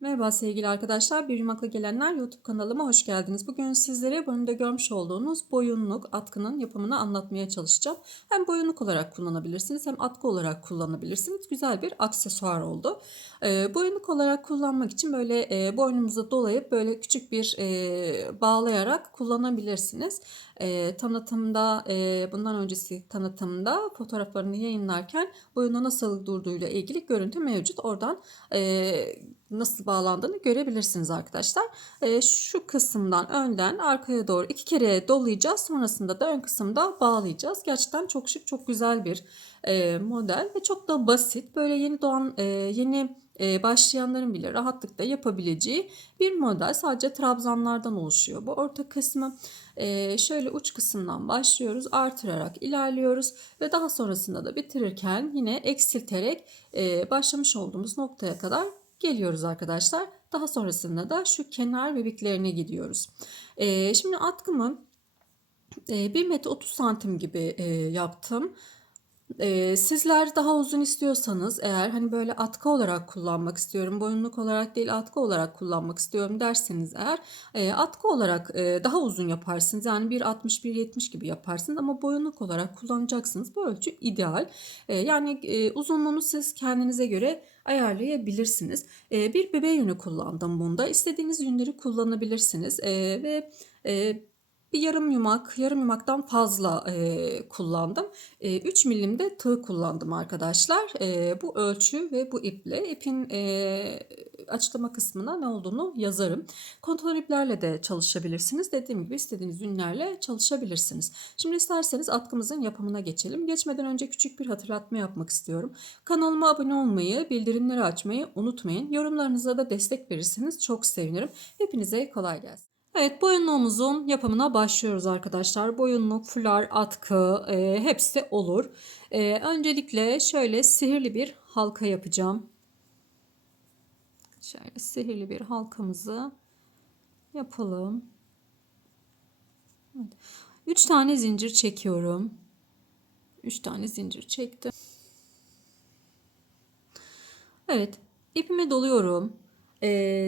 Merhaba sevgili arkadaşlar, Bir Yumakla Gelenler YouTube kanalıma hoş geldiniz. Bugün sizlere bölümde görmüş olduğunuz boyunluk atkının yapımını anlatmaya çalışacağım. Hem boyunluk olarak kullanabilirsiniz hem atkı olarak kullanabilirsiniz. Güzel bir aksesuar oldu. Boyunluk olarak kullanmak için böyle boynumuza dolayıp böyle küçük bir bağlayarak kullanabilirsiniz. Tanıtımda, bundan öncesi tanıtımda fotoğraflarını yayınlarken boyunda nasıl durduğuyla ilgili görüntü mevcut. Oradan nasıl bağlandığını görebilirsiniz arkadaşlar. Şu kısımdan önden arkaya doğru 2 kere dolayacağız. Sonrasında da ön kısımda bağlayacağız. Gerçekten çok şık, çok güzel bir model ve çok da basit. Böyle yeni doğan, yeni başlayanların bile rahatlıkla yapabileceği bir model. Sadece trabzanlardan oluşuyor. Bu orta kısmı şöyle uç kısımdan başlıyoruz. Artırarak ilerliyoruz ve daha sonrasında da bitirirken yine eksilterek başlamış olduğumuz noktaya kadar geliyoruz arkadaşlar. Daha sonrasında da şu kenar ve bibiklerine gidiyoruz. Şimdi atkımı 1 metre 30 santim gibi yaptım. Sizler daha uzun istiyorsanız eğer hani böyle atkı olarak kullanmak istiyorum, boyunluk olarak değil atkı olarak kullanmak istiyorum derseniz eğer atkı olarak daha uzun yaparsınız. Yani 1.60-1.70 gibi yaparsınız ama boyunluk olarak kullanacaksınız. Bu ölçü ideal. Yani uzunluğunu siz kendinize göre ayarlayabilirsiniz. Bir bebe yünü kullandım bunda. İstediğiniz yünleri kullanabilirsiniz. Ve bir yarım yumak, yarım yumaktan fazla kullandım. 3 milim de tığ kullandım arkadaşlar. Bu ölçü ve bu iple ipin açıklama kısmına ne olduğunu yazarım. Kontrol iplerle de çalışabilirsiniz. Dediğim gibi istediğiniz ünlerle çalışabilirsiniz. Şimdi isterseniz atkımızın yapımına geçelim. Geçmeden önce küçük bir hatırlatma yapmak istiyorum. Kanalıma abone olmayı, bildirimleri açmayı unutmayın. Yorumlarınıza da destek verirseniz çok sevinirim. Hepinize kolay gelsin. Evet, boyunluğumuzun yapımına başlıyoruz arkadaşlar. Boyunluk, fular, atkı hepsi olur. Öncelikle şöyle sihirli bir halka yapacağım. Şöyle sihirli bir halkamızı yapalım. Evet. 3 tane zincir çekiyorum. 3 tane zincir çektim. Evet, ipimi doluyorum.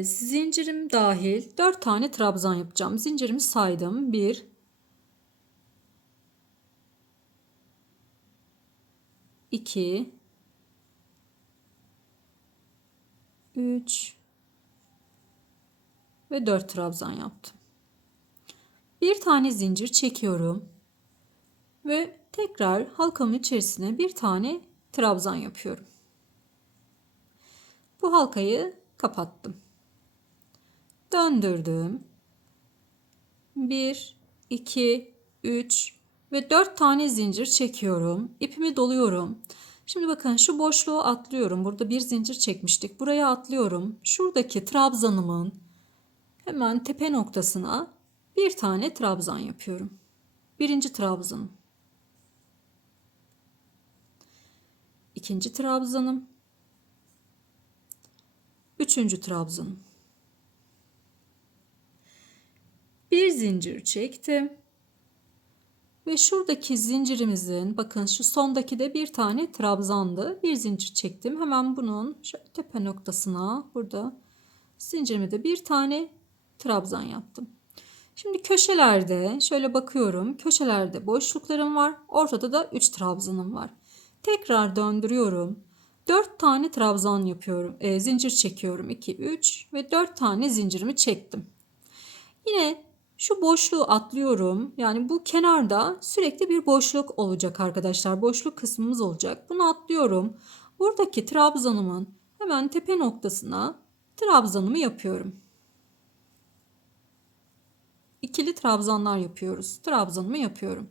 Zincirim dahil 4 tane trabzan yapacağım. Zincirimi saydım. 1, 2, 3 ve 4 trabzan yaptım. Bir tane zincir çekiyorum ve tekrar halkamın içerisine bir tane trabzan yapıyorum. Bu halkayı kapattım. Döndürdüm. 1, 2, 3 ve 4 tane zincir çekiyorum. İpimi doluyorum. Şimdi bakın şu boşluğu atlıyorum. Burada bir zincir çekmiştik. Buraya atlıyorum. Şuradaki trabzanımın hemen tepe noktasına bir tane trabzan yapıyorum. Birinci trabzanım. İkinci trabzanım. Üçüncü trabzanım. Bir zincir çektim. Ve şuradaki zincirimizin bakın şu sondaki de bir tane trabzandı. Bir zincir çektim. Hemen bunun şu tepe noktasına burada zincirime de bir tane trabzan yaptım. Şimdi köşelerde şöyle bakıyorum. Köşelerde boşluklarım var. Ortada da 3 trabzanım var. Tekrar döndürüyorum. 4 tane trabzan yapıyorum. Zincir çekiyorum. 2, 3 ve 4 tane zincirimi çektim. Yine şu boşluğu atlıyorum. Yani bu kenarda sürekli bir boşluk olacak arkadaşlar. Boşluk kısmımız olacak. Bunu atlıyorum. Buradaki trabzanımın hemen tepe noktasına trabzanımı yapıyorum. İkili trabzanlar yapıyoruz. Trabzanımı yapıyorum.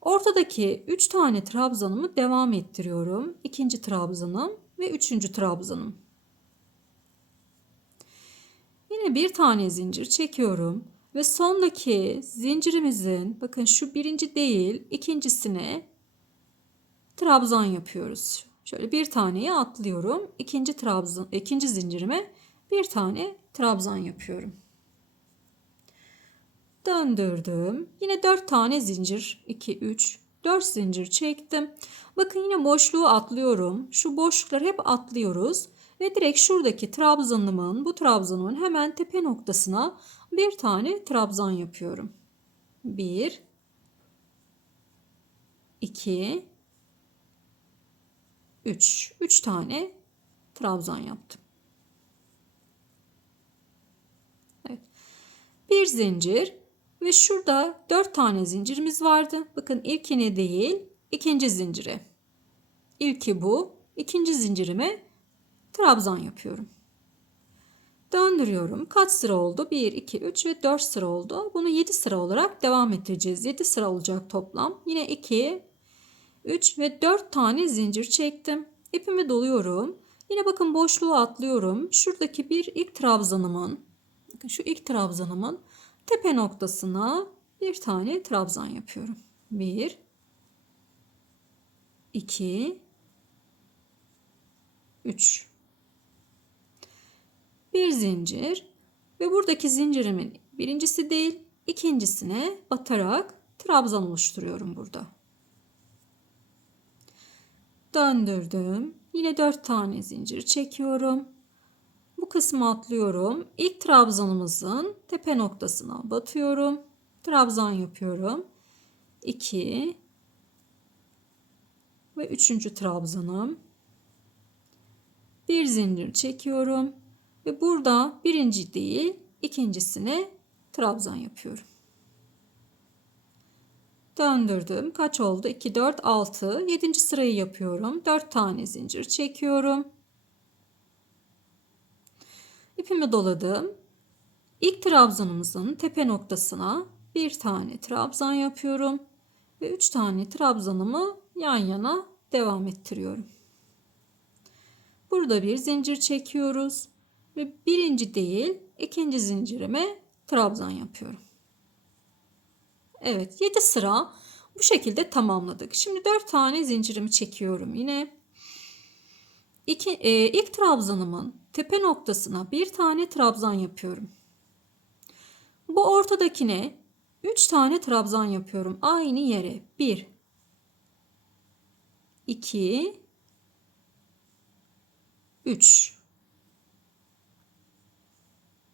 Ortadaki 3 tane trabzanımı devam ettiriyorum. İkinci trabzanım ve üçüncü trabzanım. Yine bir tane zincir çekiyorum ve sondaki zincirimizin bakın şu birinci değil ikincisine trabzan yapıyoruz. Şöyle bir taneyi atlıyorum. İkinci zincirime bir tane trabzan yapıyorum. Döndürdüm. Yine 4 tane zincir. 2, 3, 4 zincir çektim. Bakın yine boşluğu atlıyorum. Şu boşlukları hep atlıyoruz. Ve direkt şuradaki trabzanımın, bu trabzanımın hemen tepe noktasına bir tane trabzan yapıyorum. 1, 2, 3. 3 tane trabzan yaptım. Evet. Bir zincir ve şurada 4 tane zincirimiz vardı. Bakın ilkine değil, ikinci zincire. İlki bu, ikinci zincirime trabzan yapıyorum. Döndürüyorum. Kaç sıra oldu? 1, 2, 3 ve 4 sıra oldu. Bunu 7 sıra olarak devam ettireceğiz. 7 sıra olacak toplam. Yine 2, 3 ve 4 tane zincir çektim. İpimi doluyorum. Yine bakın boşluğu atlıyorum. Şuradaki bir ilk trabzanımın, şu ilk trabzanımın tepe noktasına bir tane trabzan yapıyorum. 1, 2, 3. Bir zincir ve buradaki zincirimin birincisi değil, ikincisine batarak trabzan oluşturuyorum burada. Döndürdüm. Yine 4 tane zincir çekiyorum. Bu kısmı atlıyorum. İlk trabzanımızın tepe noktasına batıyorum. Trabzan yapıyorum. 2 ve 3. trabzanım. Bir zincir çekiyorum ve burada birinci değil, ikincisine trabzan yapıyorum. Döndürdüm. Kaç oldu? 2, 4, 6. 7. sırayı yapıyorum. 4 tane zincir çekiyorum. İpimi doladım. İlk trabzanımızın tepe noktasına bir tane trabzan yapıyorum. Ve 3 tane trabzanımı yan yana devam ettiriyorum. Burada bir zincir çekiyoruz. Ve birinci değil, ikinci zincirime trabzan yapıyorum. Evet, 7 sıra bu şekilde tamamladık. Şimdi 4 tane zincirimi çekiyorum yine. İlk trabzanımın tepe noktasına bir tane trabzan yapıyorum. Bu ortadakine 3 tane trabzan yapıyorum. Aynı yere. 1, 2, 3.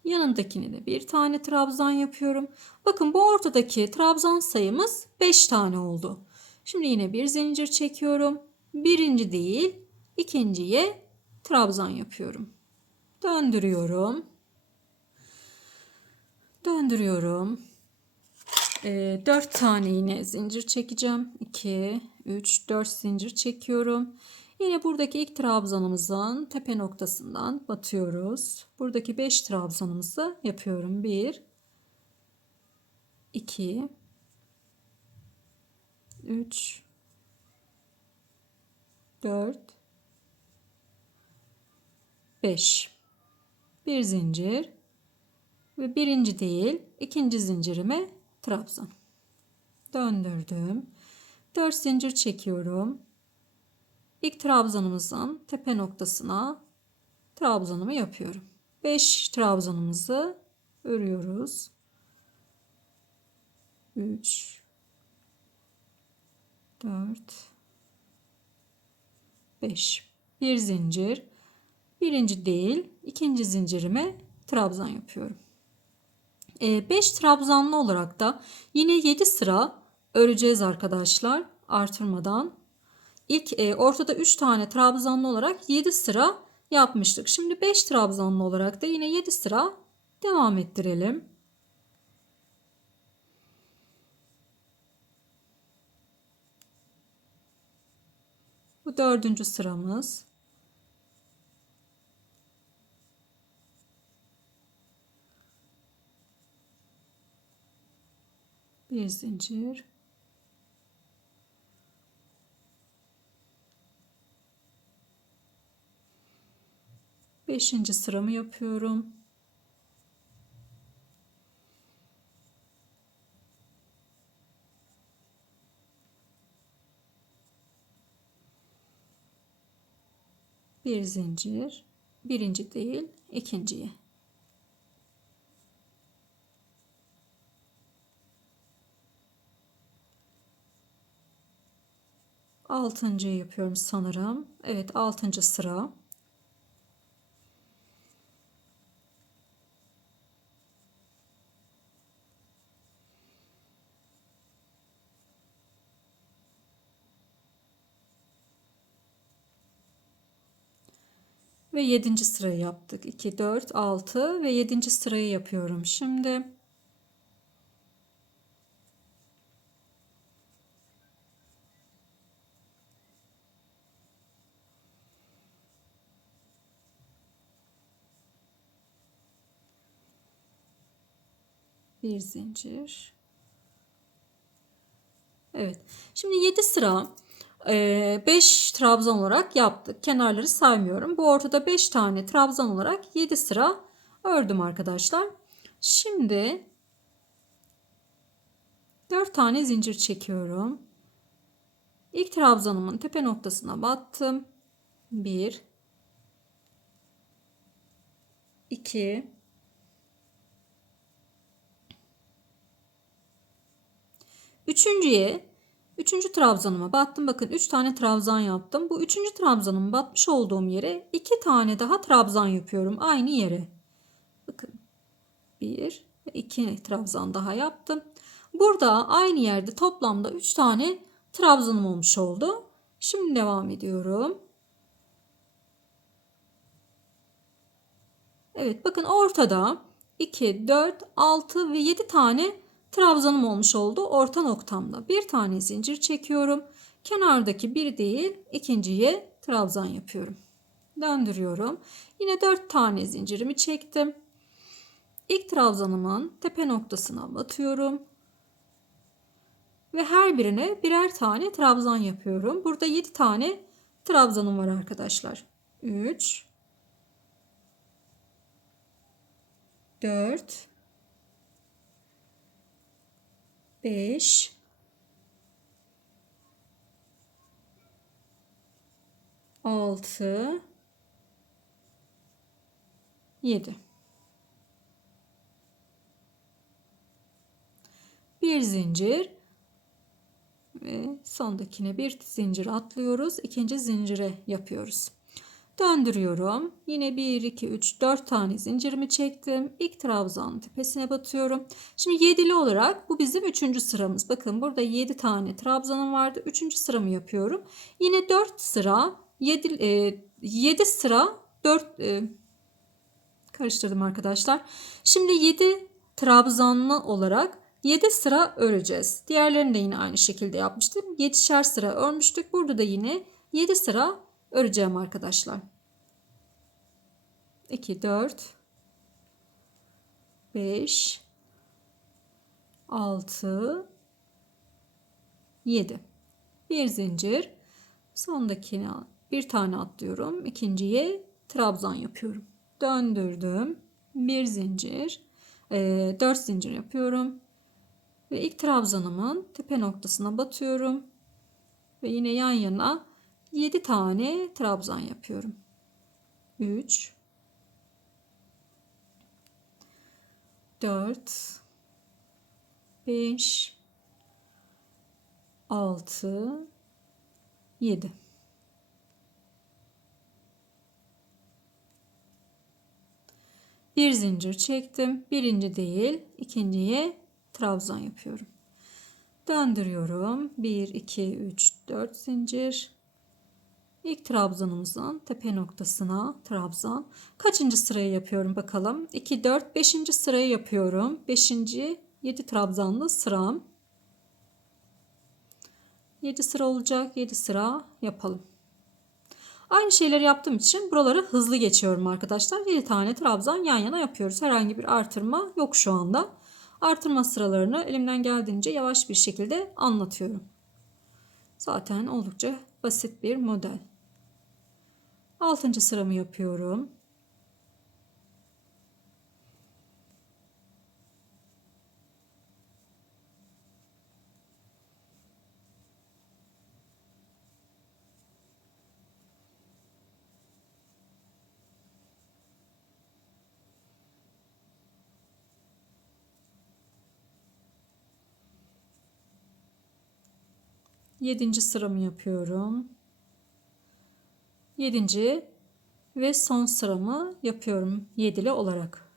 Yanındakine de bir tane trabzan yapıyorum. Bakın bu ortadaki trabzan sayımız 5 tane oldu. Şimdi yine bir zincir çekiyorum. Birinci değil, ikinciye trabzan yapıyorum. Döndürüyorum. Döndürüyorum. 4 tane yine zincir çekeceğim. 2, 3, 4 zincir çekiyorum. Yine buradaki ilk trabzanımızın tepe noktasından batıyoruz. Buradaki 5 trabzanımızı yapıyorum. 1, 2, 3, 4, 5. Bir zincir ve birinci değil, ikinci zincirime trabzan. Döndürdüm. 4 zincir çekiyorum. İlk trabzanımızın tepe noktasına trabzanımı yapıyorum. 5 trabzanımızı örüyoruz. 3, 4, 5. Bir zincir. Birinci değil, ikinci zincirime trabzan yapıyorum. 5 trabzanlı olarak da yine 7 sıra öreceğiz arkadaşlar. Artırmadan. İlk ortada 3 tane trabzanlı olarak 7 sıra yapmıştık. Şimdi 5 trabzanlı olarak da yine 7 sıra devam ettirelim. Bu 4. sıramız. Bir zincir. Beşinci sıramı yapıyorum. Bir zincir. Birinci değil, ikinciye. Altıncıyı yapıyorum sanırım. Evet, 6. sıra. Ve 7. sırayı yaptık. 2, 4, 6 ve 7. sırayı yapıyorum. Şimdi bir zincir. Evet. Şimdi 7 sıra 5 trabzan olarak yaptık. Kenarları saymıyorum. Bu ortada 5 tane trabzan olarak 7 sıra ördüm arkadaşlar. Şimdi 4 tane zincir çekiyorum. İlk trabzanımın tepe noktasına battım. 1 2 üçüncü trabzanıma battım. Bakın 3 tane trabzan yaptım. Bu üçüncü trabzanımı batmış olduğum yere 2 tane daha trabzan yapıyorum. Aynı yere. Bakın 1 ve 2 trabzan daha yaptım. Burada aynı yerde toplamda 3 tane trabzanım olmuş oldu. Şimdi devam ediyorum. Evet, bakın ortada 2, 4, 6 ve 7 tane trabzanım olmuş oldu orta noktamda. Bir tane zincir çekiyorum. Kenardaki bir değil ikinciye trabzan yapıyorum. Döndürüyorum. Yine 4 tane zincirimi çektim. İlk trabzanımın tepe noktasına batıyorum. Ve her birine birer tane trabzan yapıyorum. Burada 7 tane trabzanım var arkadaşlar. 3 4 5 6 7. Bir zincir ve sondakine bir zincir atlıyoruz. İkinci zincire yapıyoruz. Döndürüyorum. Yine 1, 2, 3, 4 tane zincirimi çektim. İlk trabzanın tepesine batıyorum. Şimdi 7'li olarak bu bizim 3. sıramız. Bakın burada 7 tane trabzanım vardı. 3. sıramı yapıyorum. Yine 4 sıra 7 sıra 4 karıştırdım arkadaşlar. Şimdi 7 trabzanlı olarak 7 sıra öreceğiz. Diğerlerini de yine aynı şekilde yapmıştım. 7'şer sıra örmüştük. Burada da yine 7 sıra öreceğim arkadaşlar. 2, 4, 5, 6, 7. Bir zincir. Sondakine bir tane atlıyorum. İkinciye trabzan yapıyorum. Döndürdüm. Bir zincir. 4 zincir yapıyorum. Ve ilk trabzanımın tepe noktasına batıyorum. Ve yine yan yana 7 tane trabzan yapıyorum. 3 4 5 6 7. Bir zincir çektim. Birinci değil, ikinciye trabzan yapıyorum. Döndürüyorum. 1 2 3 4 zincir. İlk trabzanımızın tepe noktasına trabzan. Kaçıncı sırayı yapıyorum bakalım. 2 4 5. sırayı yapıyorum. 5. 7 trabzanlı sıram. 7 sıra olacak. 7 sıra yapalım. Aynı şeyleri yaptığım için buraları hızlı geçiyorum arkadaşlar. 7 tane trabzan yan yana yapıyoruz. Herhangi bir artırma yok şu anda. Artırma sıralarını elimden geldiğince yavaş bir şekilde anlatıyorum. Zaten oldukça basit bir model. 6. sıramı yapıyorum. Yedinci sıramı yapıyorum. 7. ve son sıramı yapıyorum 7'li olarak.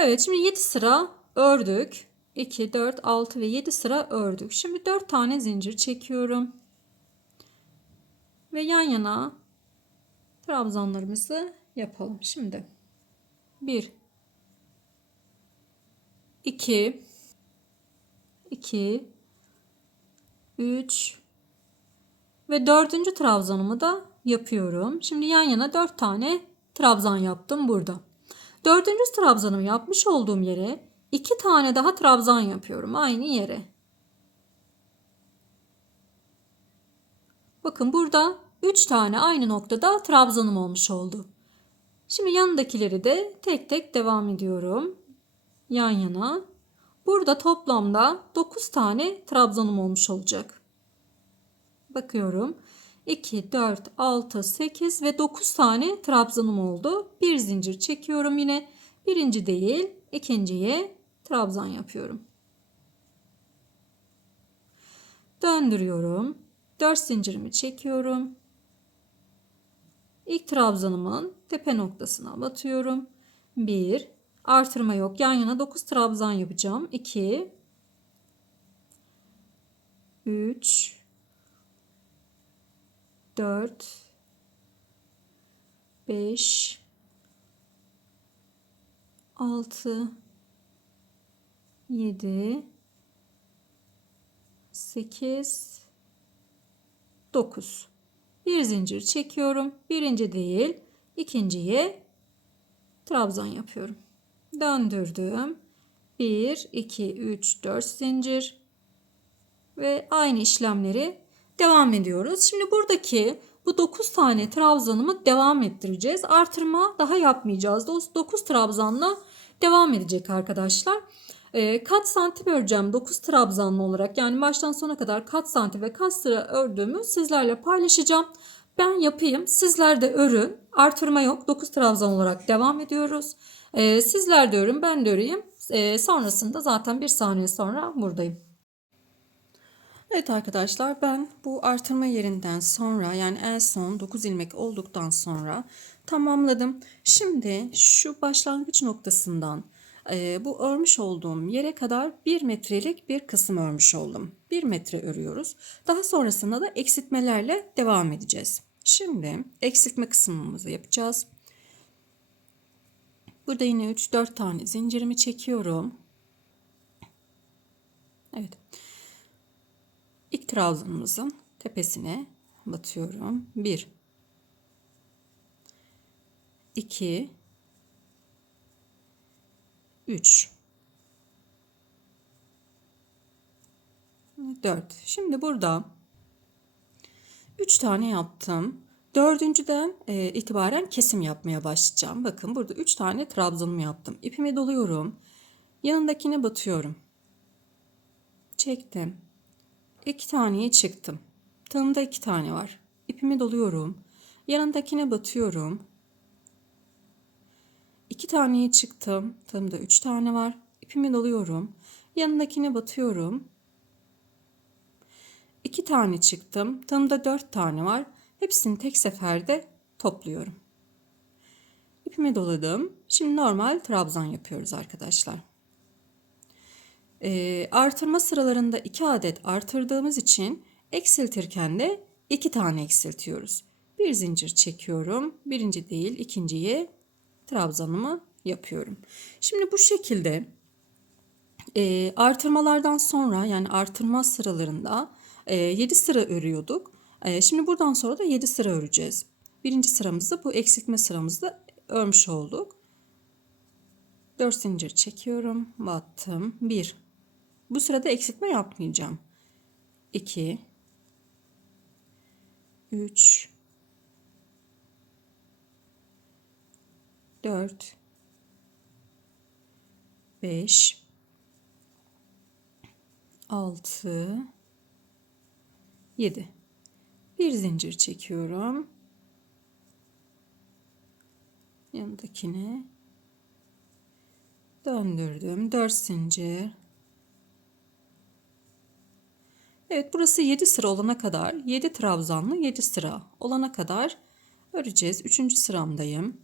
Evet, şimdi 7 sıra ördük. 2, 4, 6 ve 7 sıra ördük. Şimdi 4 tane zincir çekiyorum. Ve yan yana trabzanlarımızı yapalım. Şimdi 1, 2, 2, 3 ve dördüncü trabzanımı da yapıyorum. Şimdi yan yana 4 tane trabzan yaptım burada. Dördüncü trabzanımı yapmış olduğum yere 2 tane daha trabzan yapıyorum aynı yere. Bakın burada 3 tane aynı noktada trabzanım olmuş oldu. Şimdi yanındakileri de tek tek devam ediyorum. Yan yana. Burada toplamda 9 tane trabzanım olmuş olacak. Bakıyorum. 2, 4, 6, 8 ve 9 tane trabzanım oldu. Bir zincir çekiyorum yine. Birinci değil, ikinciye trabzan yapıyorum. Döndürüyorum. 4 zincirimi çekiyorum. İlk trabzanımın tepe noktasına batıyorum. 1, artırma yok. Yan yana 9 trabzan yapacağım. 2, 3, 4, 5, 6, 7, 8, 9. Bir zincir çekiyorum. Birinci değil, ikinciye trabzan yapıyorum. Döndürdüm. 1, 2, 3, 4 zincir ve aynı işlemleri devam ediyoruz. Şimdi buradaki bu 9 tane trabzanımı devam ettireceğiz. Artırma daha yapmayacağız. 9 trabzanla devam edecek arkadaşlar. Kaç santim öreceğim 9 trabzanlı olarak, yani baştan sona kadar kaç santim ve kaç sıra ördüğümü sizlerle paylaşacağım. Ben yapayım, sizler de örün. Artırma yok, 9 trabzan olarak devam ediyoruz. Sizler de örün, ben de öreyim. Sonrasında zaten bir saniye sonra buradayım. Evet arkadaşlar, ben bu artırma yerinden sonra, yani en son 9 ilmek olduktan sonra tamamladım. Şimdi şu başlangıç noktasından bu örmüş olduğum yere kadar 1 metrelik bir kısım örmüş oldum. 1 metre örüyoruz. Daha sonrasında da eksiltmelerle devam edeceğiz. Şimdi eksiltme kısmımızı yapacağız. Burada yine 3-4 tane zincirimi çekiyorum. Evet. İlk trabzanımızın tepesine batıyorum. 1, 2, 3, 4. Şimdi burada 3 tane yaptım. Dördüncüden itibaren kesim yapmaya başlayacağım. Bakın burada 3 tane trabzanımı yaptım. İpimi doluyorum. Yanındakine batıyorum. Çektim. 2 taneye çıktım. Tığımda 2 tane var. İpimi doluyorum. Yanındakine batıyorum. 2 taneye çıktım. Tığımda 3 tane var. İpimi doluyorum. Yanındakine batıyorum. 2 tane çıktım. Tığımda 4 tane var. Hepsini tek seferde topluyorum. İpimi doladım. Şimdi normal trabzan yapıyoruz arkadaşlar. Artırma sıralarında 2 adet artırdığımız için eksiltirken de 2 tane eksiltiyoruz. Bir zincir çekiyorum. Birinci değil, ikinciye trabzanımı yapıyorum. Şimdi bu şekilde artırmalardan sonra, yani artırma sıralarında 7 sıra örüyorduk. Şimdi buradan sonra da 7 sıra öreceğiz. Birinci sıramızda bu eksiltme sıramızda örmüş olduk. 4 zincir çekiyorum. Battım. 1. Bu sırada eksiltme yapmayacağım. 2, 3, 4, 5, 6, 7. Bir zincir çekiyorum. Yanındakine döndürdüm. 4 zincir. Evet, burası 7 sıra olana kadar, 7 trabzanlı 7 sıra olana kadar öreceğiz. 3. sıramdayım.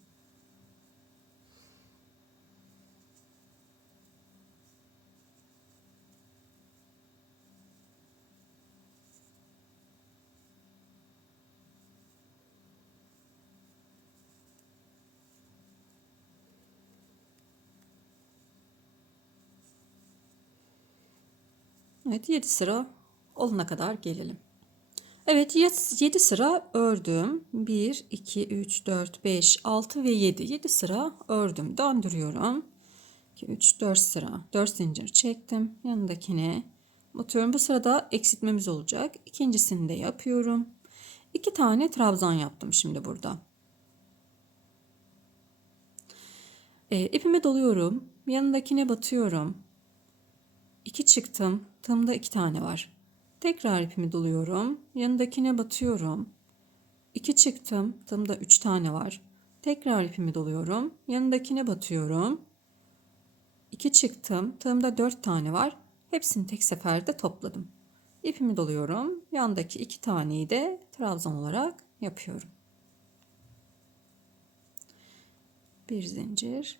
Evet, 7 sıra olana kadar gelelim. Evet, 7 sıra ördüm. 1, 2, 3, 4, 5, 6 ve 7. 7 sıra ördüm. Döndürüyorum. 2, 3, 4 sıra. 4 zincir çektim. Yanındakine batıyorum. Bu sırada eksiltmemiz olacak. İkincisini de yapıyorum. 2 tane trabzan yaptım şimdi burada. İpimi doluyorum. Yanındakine batıyorum. 2 çıktım. Tığımda 2 tane var. Tekrar ipimi doluyorum. Yanındakine batıyorum. 2 çıktım. Tığımda 3 tane var. Tekrar ipimi doluyorum. Yanındakine batıyorum. 2 çıktım. Tığımda 4 tane var. Hepsini tek seferde topladım. İpimi doluyorum. Yandaki 2 taneyi de trabzan olarak yapıyorum. Bir zincir.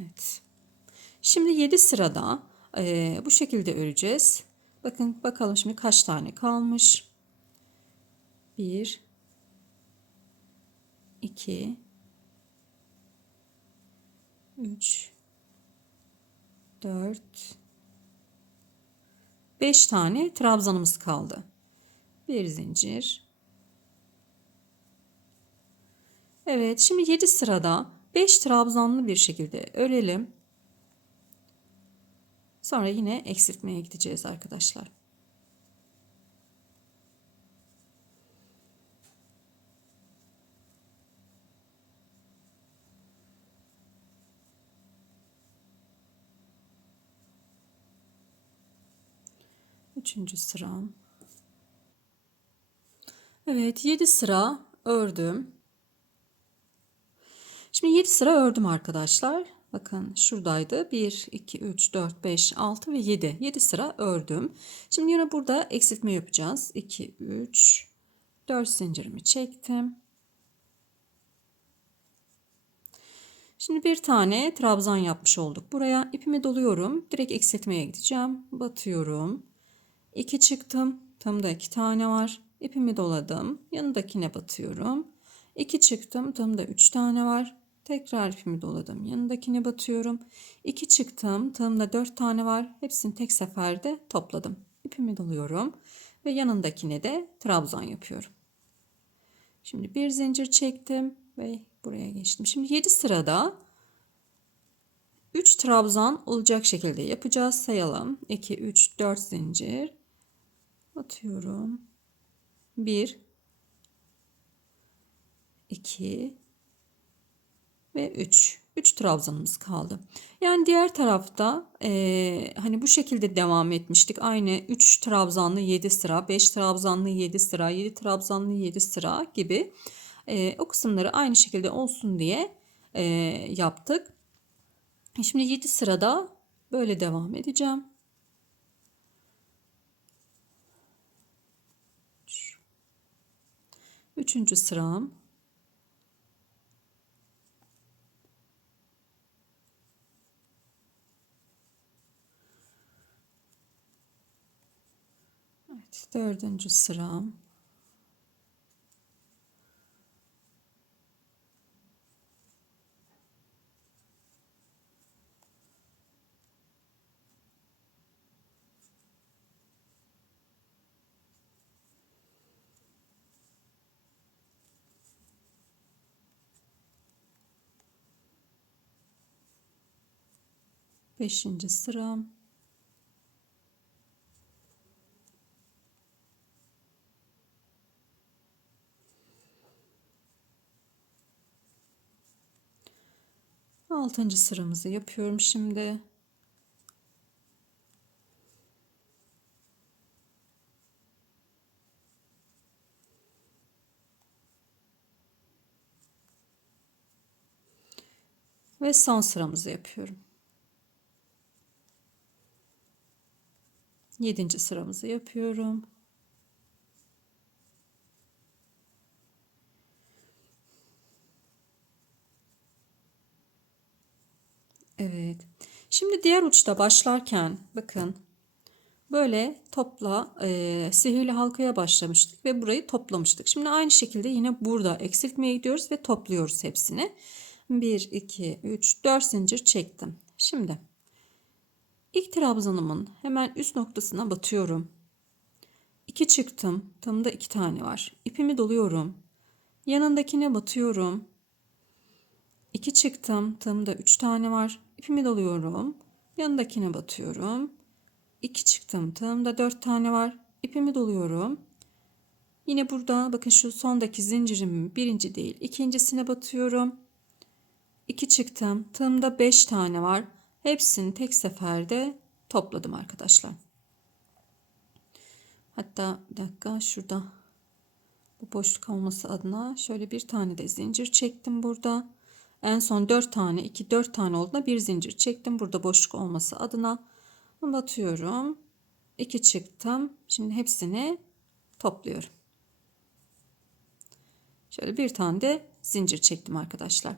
Evet. Şimdi 7 sırada bu şekilde öreceğiz. Bakın bakalım şimdi kaç tane kalmış. 1, 2, 3, 4, 5 tane trabzanımız kaldı. Bir zincir. Evet, şimdi 7 sırada 5 trabzanlı bir şekilde örelim. Sonra yine eksiltmeye gideceğiz arkadaşlar. Üçüncü sıram. Evet, 7 sıra ördüm. Şimdi 7 sıra ördüm arkadaşlar. Bakın şuradaydı. 1, 2, 3, 4, 5, 6 ve 7. 7 sıra ördüm. Şimdi yine burada eksiltme yapacağız. 2, 3, 4 zincirimi çektim. Şimdi bir tane trabzan yapmış olduk. Buraya ipimi doluyorum. Direkt eksiltmeye gideceğim. Batıyorum. 2 çıktım. Tığımda 2 tane var. İpimi doladım. Yanındakine batıyorum. 2 çıktım. Tığımda 3 tane var. Tekrar ipimi doladım. Yanındakine batıyorum. 2 çıktım. Tığımda 4 tane var. Hepsini tek seferde topladım. İpimi doluyorum. Ve yanındakine de trabzan yapıyorum. Şimdi bir zincir çektim. Ve buraya geçtim. Şimdi 7 sırada 3 trabzan olacak şekilde yapacağız. Sayalım. 2, 3, 4 zincir. Atıyorum. 1, 2 ve 3. 3 trabzanımız kaldı. Yani diğer tarafta hani bu şekilde devam etmiştik. Aynı 3 trabzanlı 7 sıra, 5 trabzanlı 7 sıra, 7 trabzanlı 7 sıra gibi o kısımları aynı şekilde olsun diye yaptık. Şimdi 7 sırada böyle devam edeceğim. Üçüncü sıram. Evet, dördüncü sıram. Beşinci sıram. Altıncı sıramızı yapıyorum şimdi. Ve son sıramızı yapıyorum. Yedinci sıramızı yapıyorum. Evet. Şimdi diğer uçta başlarken bakın böyle topla sihirli halkaya başlamıştık ve burayı toplamıştık. Şimdi aynı şekilde yine burada eksiltmeye gidiyoruz ve topluyoruz hepsini. 1, 2, 3, 4 zincir çektim. Şimdi ilk trabzanımın hemen üst noktasına batıyorum. 2 çıktım. Tığımda 2 tane var. İpimi doluyorum. Yanındakine batıyorum. 2 çıktım. Tığımda 3 tane var. İpimi doluyorum. Yanındakine batıyorum. 2 çıktım. Tığımda 4 tane var. İpimi doluyorum. Yine burada bakın şu sondaki zincirimin birinci değil ikincisine batıyorum. 2 çıktım. Tığımda 5 tane var. Hepsini tek seferde topladım arkadaşlar. Hatta bir dakika şurada bu boşluk olması adına şöyle bir tane de zincir çektim burada. En son 4 tane 4 tane olduğunda bir zincir çektim. Burada boşluk olması adına batıyorum. 2 çıktım. Şimdi hepsini topluyorum. Şöyle bir tane de zincir çektim arkadaşlar.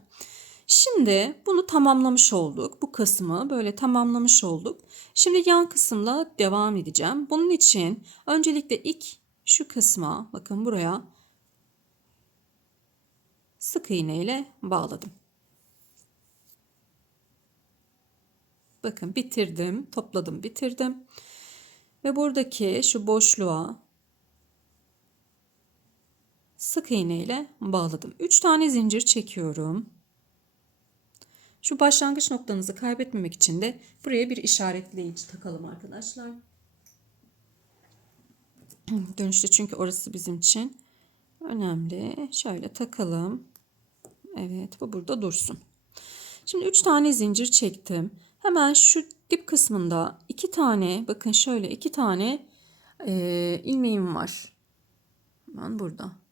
Şimdi bunu tamamlamış olduk. Bu kısmı böyle tamamlamış olduk. Şimdi yan kısımla devam edeceğim. Bunun için öncelikle ilk şu kısma bakın buraya sık iğne ile bağladım. Bakın bitirdim, topladım, bitirdim. Ve buradaki şu boşluğa sık iğne ile bağladım. 3 tane zincir çekiyorum. Şu başlangıç noktanızı kaybetmemek için de buraya bir işaretleyici takalım arkadaşlar. Dönüşte çünkü orası bizim için önemli. Şöyle takalım. Evet, bu burada dursun. Şimdi 3 tane zincir çektim. Hemen şu dip kısmında 2 tane bakın şöyle 2 tane ilmeğim var. Hemen burada.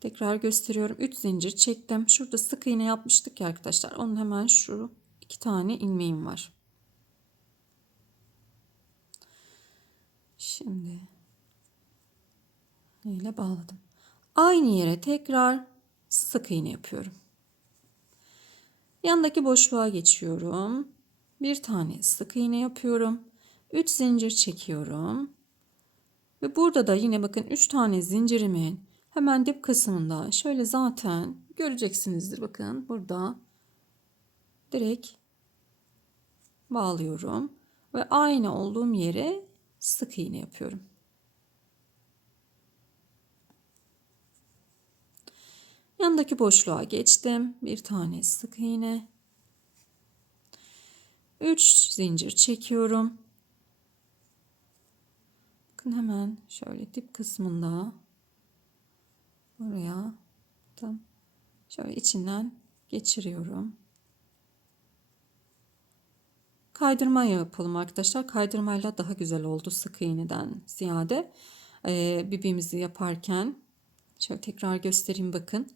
Tekrar gösteriyorum. 3 zincir çektim. Şurada sık iğne yapmıştık ya arkadaşlar. Onun hemen şu 2 tane ilmeğim var. Şimdi ile bağladım. Aynı yere tekrar sık iğne yapıyorum. Yandaki boşluğa geçiyorum. Bir tane sık iğne yapıyorum. 3 zincir çekiyorum. Ve burada da yine bakın 3 tane zincirimin hemen dip kısmında şöyle zaten göreceksinizdir. Bakın burada direkt bağlıyorum. Ve aynı olduğum yere sık iğne yapıyorum. Yandaki boşluğa geçtim. Bir tane sık iğne. 3 zincir çekiyorum. Bakın hemen şöyle dip kısmında buraya tam şöyle içinden geçiriyorum. Kaydırma yapalım arkadaşlar. Kaydırmayla daha güzel oldu sık iğneden ziyade. Bibimizi yaparken şöyle tekrar göstereyim bakın.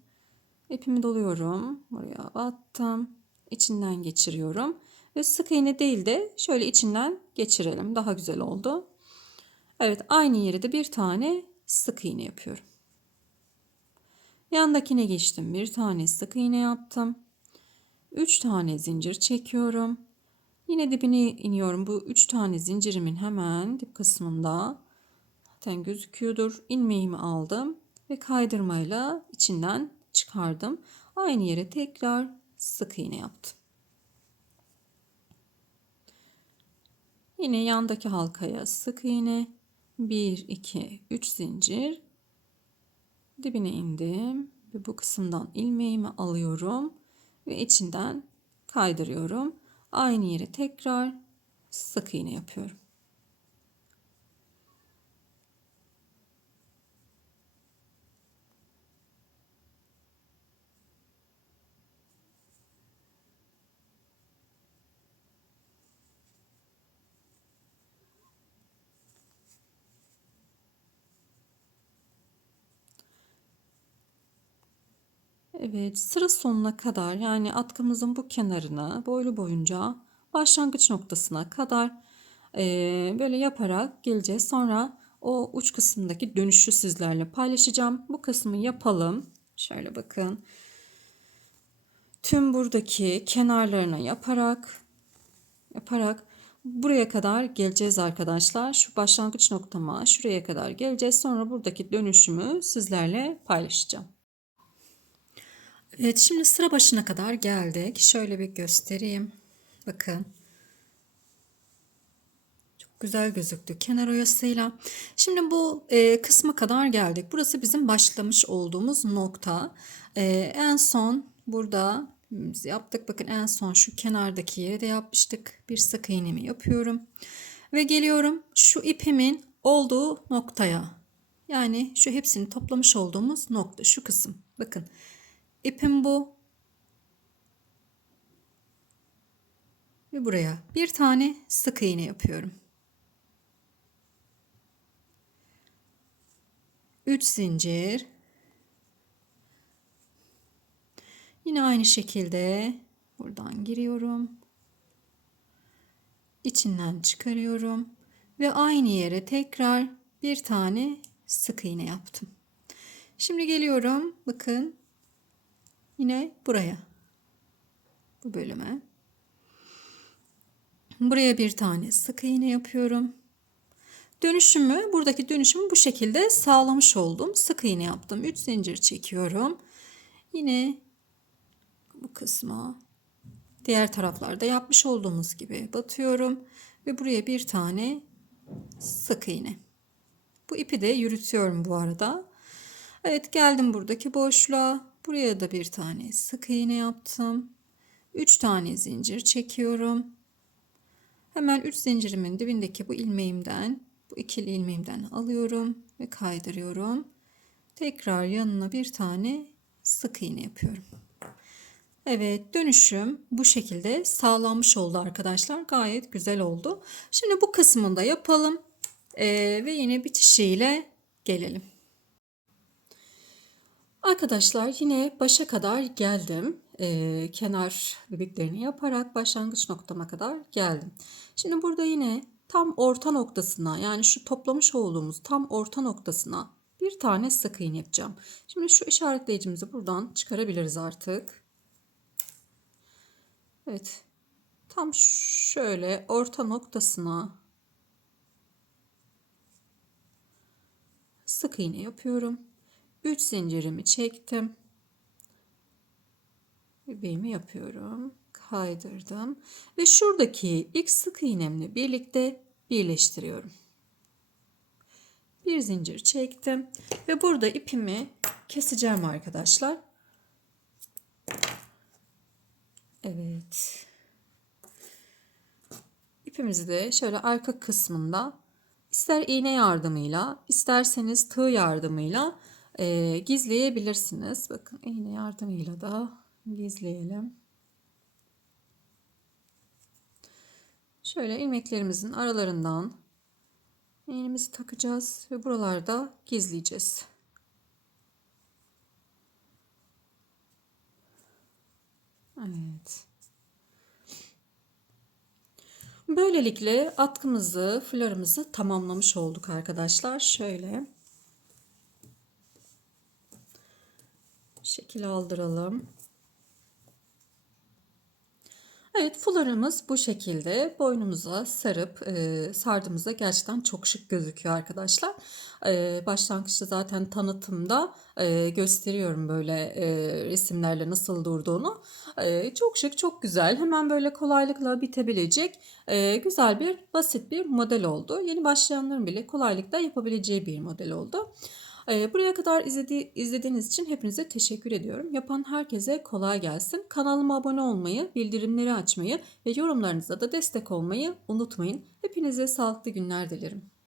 İpimi doluyorum. Buraya battım. İçinden geçiriyorum. Ve sık iğne değil de şöyle içinden geçirelim. Daha güzel oldu. Evet, aynı yere de bir tane sık iğne yapıyorum. Yandakine geçtim. Bir tane sık iğne yaptım. 3 tane zincir çekiyorum. Yine dibine iniyorum. Bu 3 tane zincirimin hemen dip kısmında zaten gözüküyordur. İlmeğimi aldım ve kaydırmayla içinden çıkardım. Aynı yere tekrar sık iğne yaptım. Yine yandaki halkaya sık iğne 1 2 3 zincir dibine indim ve bu kısımdan ilmeğimi alıyorum ve içinden kaydırıyorum. Aynı yere tekrar sık iğne yapıyorum. Evet, sıra sonuna kadar yani atkımızın bu kenarına boylu boyunca başlangıç noktasına kadar böyle yaparak geleceğiz. Sonra o uç kısmındaki dönüşü sizlerle paylaşacağım. Bu kısmı yapalım. Şöyle bakın. Tüm buradaki kenarlarına yaparak buraya kadar geleceğiz arkadaşlar. Şu başlangıç noktama şuraya kadar geleceğiz. Sonra buradaki dönüşümü sizlerle paylaşacağım. Evet, şimdi sıra başına kadar geldik. Şöyle bir göstereyim. Bakın. Çok güzel gözüktü kenar oyasıyla. Şimdi bu kısma kadar geldik. Burası bizim başlamış olduğumuz nokta. En son burada biz yaptık. Bakın en son şu kenardaki yeri de yapmıştık. Bir sık iğnemi yapıyorum. Ve geliyorum şu ipimin olduğu noktaya. Yani şu hepsini toplamış olduğumuz nokta. Şu kısım. Bakın ipim bu. Ve buraya bir tane sık iğne yapıyorum. 3 zincir. Yine aynı şekilde buradan giriyorum. İçinden çıkarıyorum ve aynı yere tekrar bir tane sık iğne yaptım. Şimdi geliyorum. Bakın yine buraya. Bu bölüme. Buraya bir tane sık iğne yapıyorum. Buradaki dönüşümü bu şekilde sağlamış oldum. Sık iğne yaptım. 3 zincir çekiyorum. Yine bu kısma diğer taraflarda yapmış olduğumuz gibi batıyorum ve buraya bir tane sık iğne. Bu ipi de yürütüyorum bu arada. Evet, geldim buradaki boşluğa. Buraya da bir tane sık iğne yaptım. 3 tane zincir çekiyorum. Hemen 3 zincirimin dibindeki bu ilmeğimden, bu ikili ilmeğimden alıyorum ve kaydırıyorum. Tekrar yanına bir tane sık iğne yapıyorum. Evet, dönüşüm bu şekilde sağlanmış oldu arkadaşlar. Gayet güzel oldu. Şimdi bu kısmını da yapalım. Ve yine bitişiyle gelelim. Arkadaşlar yine başa kadar geldim. Kenar bebeklerini yaparak başlangıç noktama kadar geldim. Şimdi burada yine tam orta noktasına, yani şu toplamış olduğumuz tam orta noktasına bir tane sık iğne yapacağım. Şimdi şu işaretleyicimizi buradan çıkarabiliriz artık. Evet. Tam şöyle orta noktasına sık iğne yapıyorum. 3 zincirimi çektim. Bebeğimi yapıyorum. Kaydırdım. Ve şuradaki ilk sık iğnemle birlikte birleştiriyorum. Bir zincir çektim. Ve burada ipimi keseceğim arkadaşlar. Evet. İpimizi de şöyle arka kısmında ister iğne yardımıyla isterseniz tığ yardımıyla gizleyebilirsiniz. Bakın iğne yardımıyla da gizleyelim. Şöyle ilmeklerimizin aralarından iğnemizi takacağız ve buralarda gizleyeceğiz. Evet. Böylelikle atkımızı, flörümüzü tamamlamış olduk arkadaşlar. Şöyle şekil aldıralım. Evet, fularımız bu şekilde boynumuza sarıp sardığımızda gerçekten çok şık gözüküyor arkadaşlar. Başlangıçta zaten tanıtımda gösteriyorum böyle resimlerle nasıl durduğunu. Çok şık, çok güzel. Hemen böyle kolaylıkla bitebilecek güzel bir basit bir model oldu. Yeni başlayanların bile kolaylıkla yapabileceği bir model oldu. Buraya kadar izlediğiniz için hepinize teşekkür ediyorum. Yapan herkese kolay gelsin. Kanalıma abone olmayı, bildirimleri açmayı ve yorumlarınıza da destek olmayı unutmayın. Hepinize sağlıklı günler dilerim.